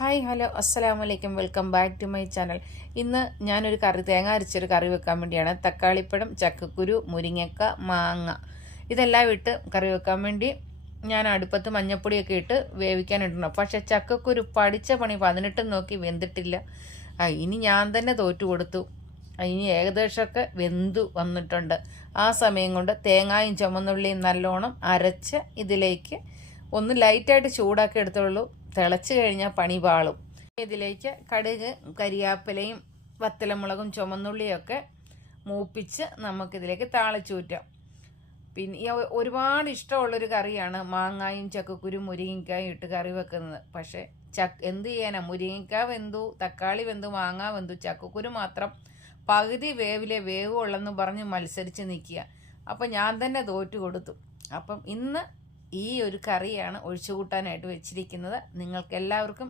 Hi hello അസ്സലാമു അലൈക്കും welcome back to my channel. ഇന്ന് ഞാനൊരു തേങ്ങ അരച്ചൊരു കറി വെക്കാൻ വേണ്ടിയാണ്. തക്കാളിപ്പഴം, ചക്കക്കുരു, മുരിങ്ങക്ക, മാങ്ങ ഇതെല്ലാം ഇട്ട് കറി വെക്കാൻ വേണ്ടി ഞാൻ അടുപ്പത്ത് മഞ്ഞപ്പൊടിയൊക്കെ ഇട്ട് വേവിക്കാനിട്ടുണ്ട്. പക്ഷേ ചക്കക്കുരു പഠിച്ച പണി 18 നോക്കി വെന്തിട്ടില്ല. ഇനി ഞാൻ തന്നെ തോറ്റു കൊടുത്തു. ഇനി ഏകദേശമൊക്കെ വെന്തു വന്നിട്ടുണ്ട്. ആ സമയം കൊണ്ട് തേങ്ങായും ചുമന്നുള്ളിയും നല്ലോണം അരച്ച് ഇതിലേക്ക് ഒന്ന് ലൈറ്റായിട്ട് ചൂടാക്കി എടുത്തോളൂ. തിളച്ച് കഴിഞ്ഞാൽ പണി പാളും. ഇതിലേക്ക് കടുക്, കരിയാപ്പിലയും വത്തലമുളകും ചുമന്നുള്ളിയൊക്കെ മൂപ്പിച്ച് നമുക്കിതിലേക്ക് താളിച്ചൂറ്റാം. പിന്നെ ഒരുപാട് ഇഷ്ടമുള്ളൊരു കറിയാണ് മാങ്ങായും ചക്കക്കുരും മുരിങ്ങക്കായും ഇട്ട് കറി വെക്കുന്നത്. പക്ഷേ എന്ത് ചെയ്യാനാ, മുരിങ്ങക്ക വെന്തു, തക്കാളി വെന്തു, മാങ്ങ വെന്തു, ചക്കക്കുരു മാത്രം പകുതി വേവിലെ വേവുള്ളെന്ന് പറഞ്ഞ് മത്സരിച്ച് നിൽക്കുക. അപ്പം ഞാൻ തന്നെ തോറ്റു കൊടുത്തു. അപ്പം ഇന്ന് ഈ ഒരു കറിയാണ് ഒഴിച്ചുകൂട്ടാനായിട്ട് വെച്ചിരിക്കുന്നത്. നിങ്ങൾക്ക് എല്ലാവർക്കും